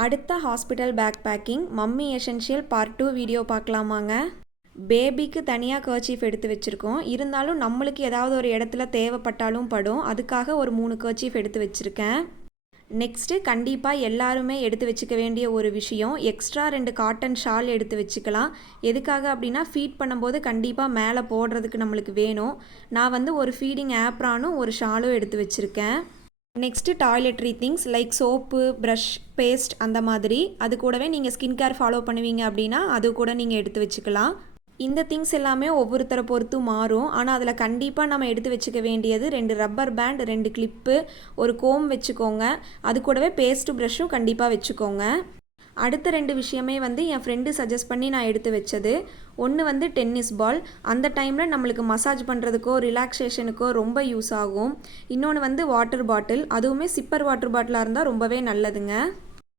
அடுத்த hospital bag packing mummy essential part 2 video பார்க்கலாமாங்க. பேபிக்கு தனியாக கர்ச்சீஃப் எடுத்து வச்சுருக்கோம். இருந்தாலும் நம்மளுக்கு ஏதாவது ஒரு இடத்துல தேவைப்பட்டாலும் படும். அதுக்காக ஒரு 3 கர்ச்சீஃப் எடுத்து வச்சுருக்கேன். நெக்ஸ்ட்டு கண்டிப்பாக எல்லாருமே எடுத்து வச்சுக்க வேண்டிய ஒரு விஷயம், எக்ஸ்ட்ரா 2 காட்டன் ஷால் எடுத்து வச்சுக்கலாம். எதுக்காக அப்படின்னா ஃபீட் பண்ணும்போது கண்டிப்பாக மேலே போடுறதுக்கு நம்மளுக்கு வேணும். நான் வந்து ஒரு ஃபீடிங் ஆப்ரானும் ஒரு ஷாலும் எடுத்து வச்சுருக்கேன். Next toiletry things like soap, brush, paste அந்த மாதிரி. அது கூடவே நீங்கள் ஸ்கின் கேர் ஃபாலோ பண்ணுவீங்க அப்படின்னா அது கூட நீங்கள் எடுத்து வச்சுக்கலாம். இந்த திங்ஸ் எல்லாமே ஒவ்வொருத்தரை பொறுத்து மாறும். ஆனால் அதில் கண்டிப்பாக நம்ம எடுத்து வச்சுக்க வேண்டியது 2 ரப்பர் பேண்ட், 2 கிளிப்பு, ஒரு கோம் வச்சுக்கோங்க. அது கூடவே பேஸ்ட்டு ப்ரஷ்ஷும் கண்டிப்பாக வச்சுக்கோங்க. அடுத்த 2 விஷயமே வந்து என் ஃப்ரெண்டு சஜஸ்ட் பண்ணி நான் எடுத்து வச்சது. ஒன்று வந்து டென்னிஸ் பால். அந்த டைமில் நம்மளுக்கு மசாஜ் பண்ணுறதுக்கோ ரிலாக்ஸேஷனுக்கோ ரொம்ப யூஸ் ஆகும். இன்னொன்று வந்து வாட்டர் பாட்டில். அதுவுமே சிப்பர் வாட்டர் பாட்டிலாக இருந்தால் ரொம்பவே நல்லதுங்க.